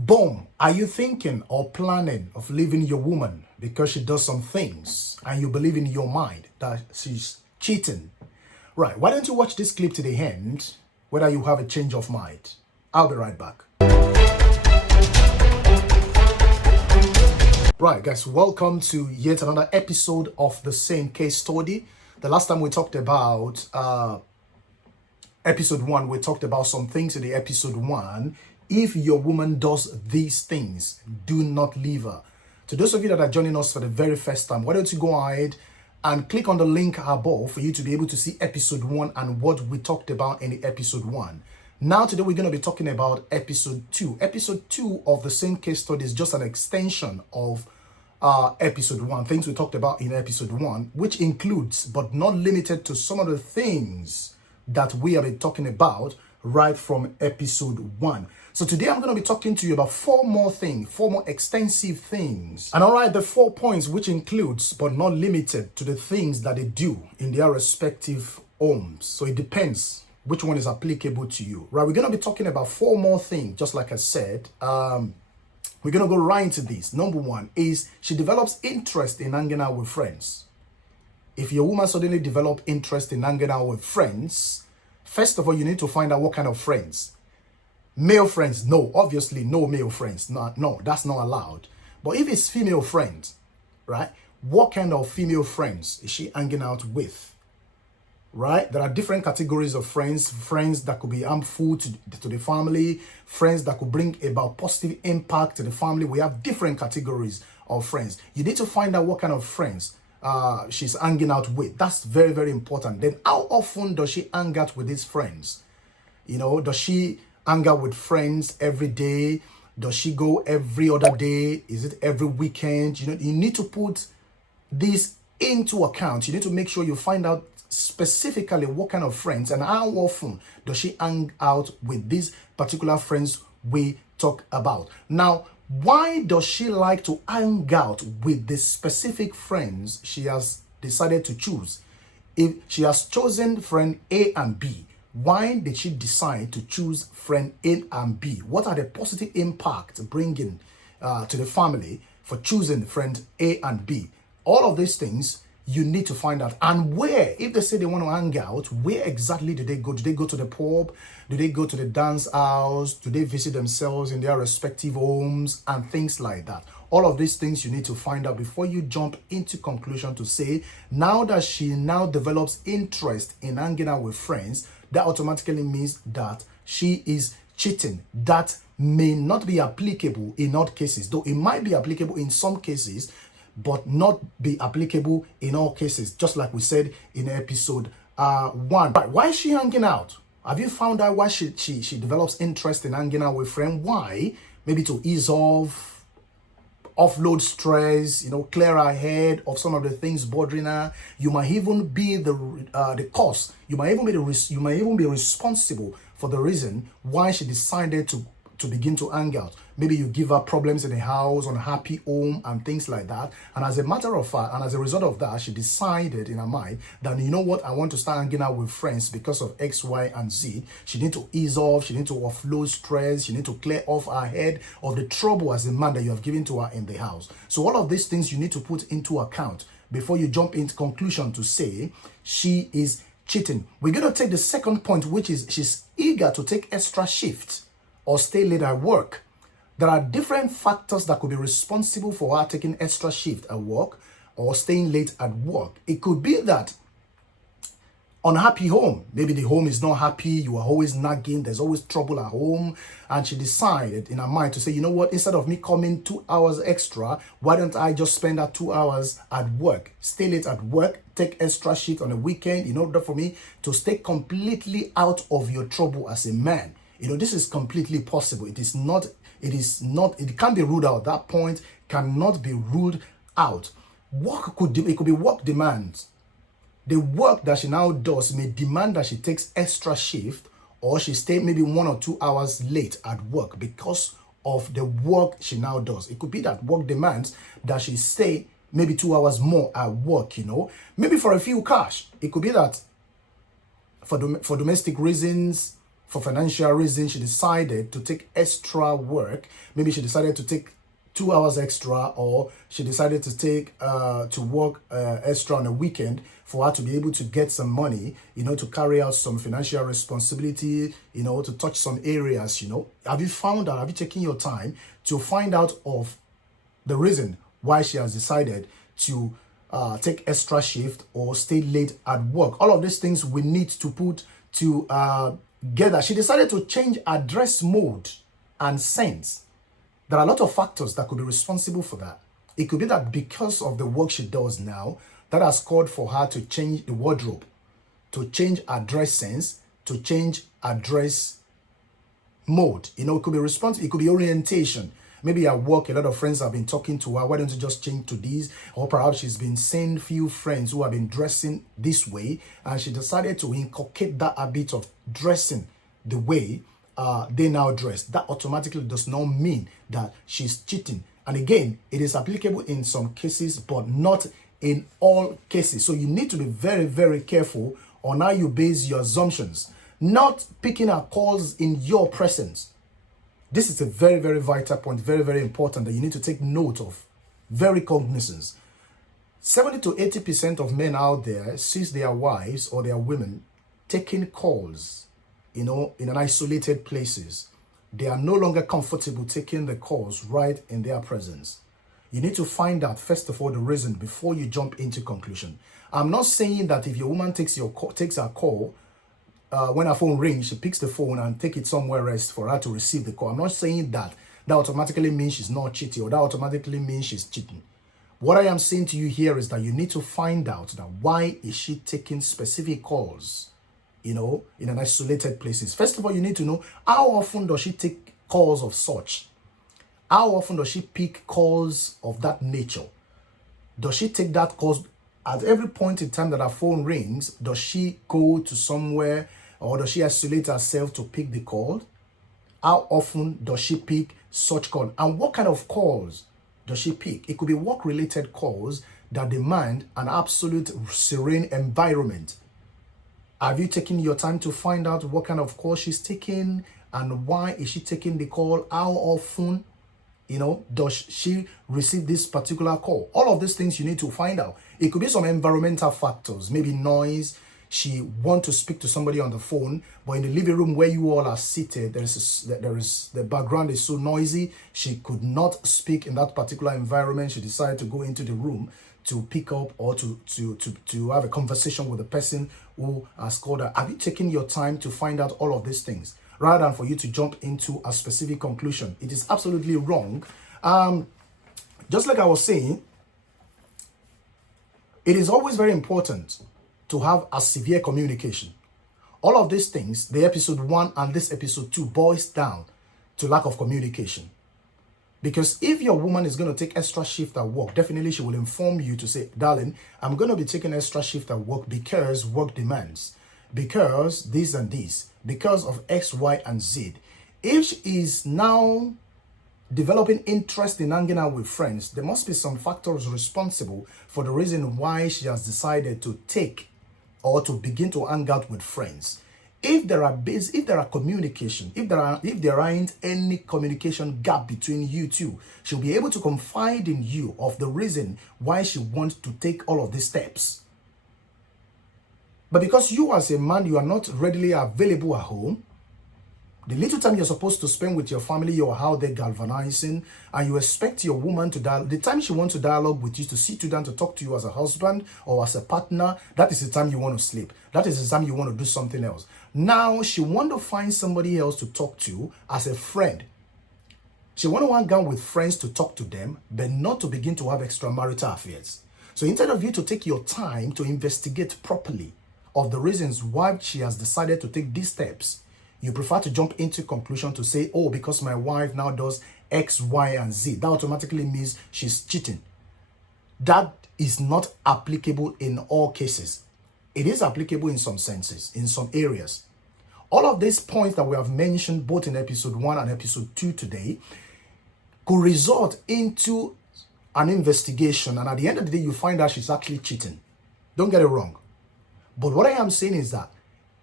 Boom. Are you thinking or planning of leaving your woman because she does some things and you believe in your mind that she's cheating? Right. Why don't you watch this clip to the end, whether you have a change of mind? I'll be right back. Right, guys, welcome to yet another episode of the same case study. The last time we talked about episode 1, we talked about some things in the episode 1. If your woman does these things, do not leave her. To those of you that are joining us for the very first time, why don't you go ahead and click on the link above for you to be able to see episode 1 and what we talked about in the episode 1. Now, today we're going to be talking about episode 2. Episode 2 of the same case study is just an extension of episode 1, things we talked about in episode 1, which includes, but not limited to, some of the things that we have been talking about right from episode 1. So today I'm going to be talking to you about 4 more extensive things. And all right, the 4 points, which includes, but not limited to, the things that they do in their respective homes. So it depends which one is applicable to you. Right, we're going to be talking about 4 more things, just like I said. We're going to go right into this. Number 1 is she develops interest in hanging out with friends. If your woman suddenly develops interest in hanging out with friends, first of all, you need to find out what kind of friends. Male friends, no, obviously no male friends. No, that's not allowed. But if it's female friends, right, what kind of female friends is she hanging out with? Right? There are different categories of friends. Friends that could be harmful to the family. Friends that could bring about positive impact to the family. We have different categories of friends. You need to find out what kind of friends she's hanging out with. That's very, very important. Then how often does she hang out with these friends? You know, does she hang out with friends every day? Does she go every other day? Is it every weekend? You know, you need to put this into account. You need to make sure you find out specifically what kind of friends and how often does she hang out with these particular friends we talk about. Now, why does she like to hang out with the specific friends she has decided to choose? If she has chosen friend A and B, why did she decide to choose friend A and B? What are the positive impacts bringing to the family for choosing friend A and B? All of these things you need to find out. And where, if they say they want to hang out, where exactly do they go? Do they go to the pub? Do they go to the dance house? Do they visit themselves in their respective homes and things like that? All of these things you need to find out before you jump into conclusion to say, now that she now develops interest in hanging out with friends, that automatically means that she is cheating. That may not be applicable in all cases, though it might be applicable in some cases, but not be applicable in all cases, just like we said in episode 1. Right, why is she hanging out? Have you found out why she develops interest in hanging out with friends? Why? Maybe to ease off, offload stress, you know, clear her head of some of the things bothering her. You might even be the cause. You might even be responsible for the reason why she decided to begin to hang out. Maybe you give her problems in the house, unhappy home, and things like that. And as a matter of fact, and as a result of that, she decided in her mind that, you know what, I want to start hanging out with friends because of X, Y, and Z. She need to ease off. She need to offload stress. She need to clear off her head of the trouble as a man that you have given to her in the house. So all of these things you need to put into account before you jump into conclusion to say she is cheating. We're going to take the second point, which is she's eager to take extra shifts or stay late at work. There are different factors that could be responsible for her taking extra shift at work or staying late at work. It could be that unhappy home. Maybe the home is not happy. You are always nagging. There's always trouble at home. And she decided in her mind to say, you know what, instead of me coming 2 hours extra, why don't I just spend that 2 hours at work, stay late at work, take extra shift on the weekend in order for me to stay completely out of your trouble as a man. You know, this is completely possible. It can't be ruled out. That point cannot be ruled out. It could be work demands. The work that she now does may demand that she takes extra shift, or she stay maybe 1 or 2 hours late at work because of the work she now does. It could be that work demands that she stay maybe 2 hours more at work, you know, maybe for a few cash. It could be that for domestic reasons, for financial reasons, she decided to take extra work. Maybe she decided to take 2 hours extra, or she decided to take to work extra on a weekend for her to be able to get some money, to carry out some financial responsibility, to touch some areas. Have you found out, have you taken your time to find out of the reason why she has decided to take extra shift or stay late at work? All of these things we need to put together. She decided to change her dress mode and sense. There are a lot of factors that could be responsible for that. It could be that because of the work she does now, that has called for her to change the wardrobe, to change her dress sense, to change her dress mode. It could be responsible. It could be orientation. Maybe at work, a lot of friends have been talking to her. Why don't you just change to this? Or perhaps she's been seeing few friends who have been dressing this way, and she decided to inculcate that habit of dressing the way they now dress. That automatically does not mean that she's cheating. And again, it is applicable in some cases, but not in all cases. So you need to be very, very careful on how you base your assumptions. Not picking her calls in your presence. This is a very, very vital point, very, very important that you need to take note of. Very cognizant. 70 to 80% of men out there sees their wives or their women taking calls, in an isolated places. They are no longer comfortable taking the calls right in their presence. You need to find out, first of all, the reason before you jump into conclusion. I'm not saying that if your woman takes her call, when her phone rings, she picks the phone and take it somewhere else for her to receive the call. I'm not saying that automatically means she's not cheating, or that automatically means she's cheating. What I am saying to you here is that you need to find out that why is she taking specific calls, in an isolated places. First of all, you need to know, how often does she take calls of such? How often does she pick calls of that nature? Does she take that calls at every point in time that her phone rings? Does she go to somewhere, or does she isolate herself to pick the call? How often does she pick such call? And what kind of calls does she pick? It could be work-related calls that demand an absolute serene environment. Have you taken your time to find out what kind of call she's taking, and why is she taking the call? How often, does she receive this particular call? All of these things you need to find out. It could be some environmental factors, maybe noise. She wants to speak to somebody on the phone, but in the living room where you all are seated, the background is so noisy. She could not speak in that particular environment. She decided to go into the room to pick up or to have a conversation with the person who has called her. Have you taken your time to find out all of these things, rather than for you to jump into a specific conclusion? It is absolutely wrong. Just like I was saying, it is always very important to have a severe communication. All of these things, the episode 1 and this episode 2, boils down to lack of communication. Because if your woman is going to take extra shift at work, definitely she will inform you to say, darling, I'm going to be taking extra shift at work because work demands, because this and this, because of X, Y, and Z. If she is now developing interest in hanging out with friends, there must be some factors responsible for the reason why she has decided to take or to begin to hang out with friends. If there are communication, if there aren't any communication gap between you two, she'll be able to confide in you of the reason why she wants to take all of these steps. But because you as a man, you are not readily available at home, the little time you're supposed to spend with your family, you're out there galvanizing, and you expect your woman to the time she wants to dialogue with you, to sit you down, to talk to you as a husband or as a partner, that is the time you want to sleep. That is the time you want to do something else. Now she wants to find somebody else to talk to as a friend. She wants to hang out with friends to talk to them, but not to begin to have extramarital affairs. So instead of you to take your time to investigate properly of the reasons why she has decided to take these steps, you prefer to jump into conclusion to say, oh, because my wife now does X, Y, and Z, that automatically means she's cheating. That is not applicable in all cases. It is applicable in some senses, in some areas. All of these points that we have mentioned both in episode 1 and episode 2 today could result into an investigation, and at the end of the day, you find out she's actually cheating. Don't get it wrong. But what I am saying is that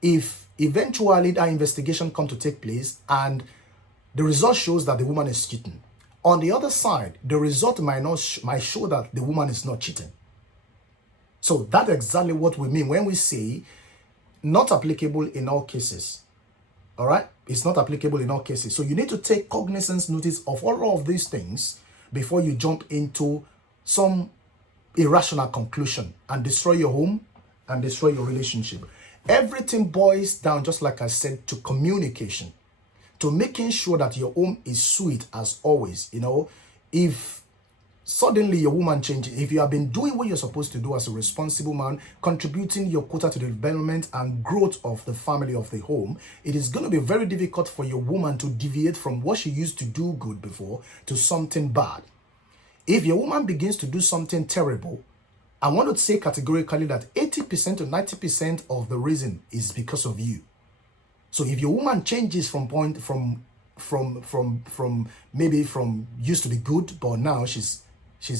if eventually that investigation come to take place and the result shows that the woman is cheating. On the other side, the result might show that the woman is not cheating. So that's exactly what we mean when we say not applicable in all cases. All right? It's not applicable in all cases. So you need to take cognizance notice of all of these things before you jump into some irrational conclusion and destroy your home and destroy your relationship. Everything boils down, just like I said, to communication, to making sure that your home is sweet as always. You know, if suddenly your woman changes, if you have been doing what you're supposed to do as a responsible man, contributing your quota to the development and growth of the family, of the home, it is going to be very difficult for your woman to deviate from what she used to do good before to something bad. If your woman begins to do something terrible, I want to say categorically that 80% to 90% of the reason is because of you. So if your woman changes from maybe from used to be good, but now she's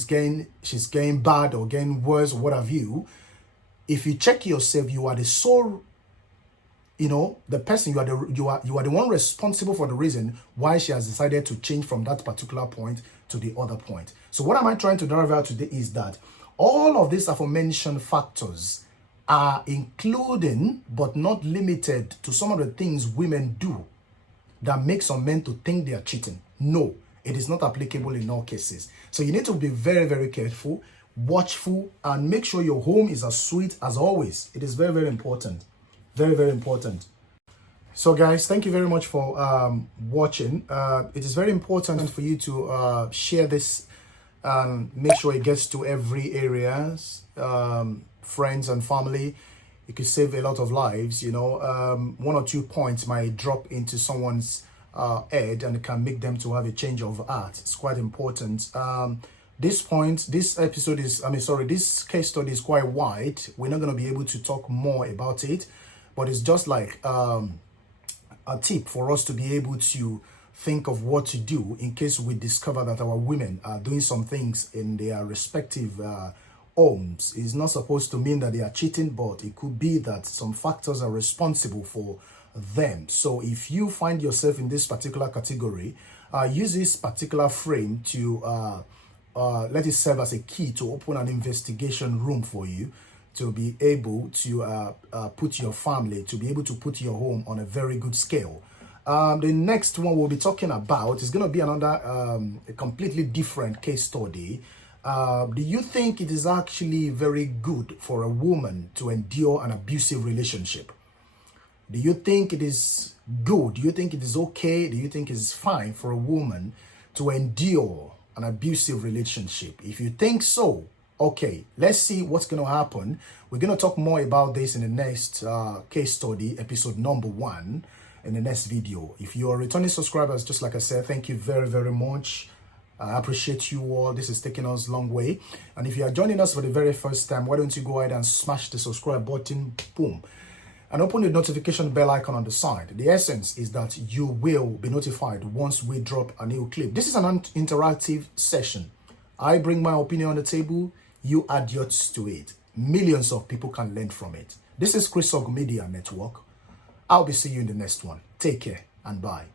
getting bad or getting worse or what have you, if you check yourself, you are the sole, you know, the person, you are the one responsible for the reason why she has decided to change from that particular point to the other point. So what am I trying to drive out today is that all of these aforementioned factors are including but not limited to some of the things women do that make some men to think they are cheating. No, it is not applicable in all cases. So you need to be very, very careful, watchful, and make sure your home is as sweet as always. It is very, very important. Very, very important. So guys, thank you very much for watching. It is very important for you to share this and make sure it gets to every areas, friends and family. It could save a lot of lives. You know, 1 or 2 points might drop into someone's head and it can make them to have a change of heart. It's quite important. This case study is quite wide. We're not going to be able to talk more about it, but it's just like a tip for us to be able to think of what to do in case we discover that our women are doing some things in their respective homes. It's not supposed to mean that they are cheating, but it could be that some factors are responsible for them. So if you find yourself in this particular category, use this particular frame to let it serve as a key to open an investigation room for you to be able to put your family, to be able to put your home on a very good scale. The next one we'll be talking about is going to be another a completely different case study. Do you think it is actually very good for a woman to endure an abusive relationship? Do you think it is good? Do you think it is okay? Do you think it is fine for a woman to endure an abusive relationship? If you think so, okay, let's see what's going to happen. We're going to talk more about this in the next case study, episode number 1, in the next video. If you are returning subscribers, just like I said, thank you very, very much. I appreciate you all. This is taking us a long way. And if you are joining us for the very first time, why don't you go ahead and smash the subscribe button, boom, and open the notification bell icon on the side. The essence is that you will be notified once we drop a new clip. This is an interactive session. I bring my opinion on the table, you add yours to it. Millions of people can learn from it. This is Chris Og Media Network. I'll be seeing you in the next one. Take care and bye.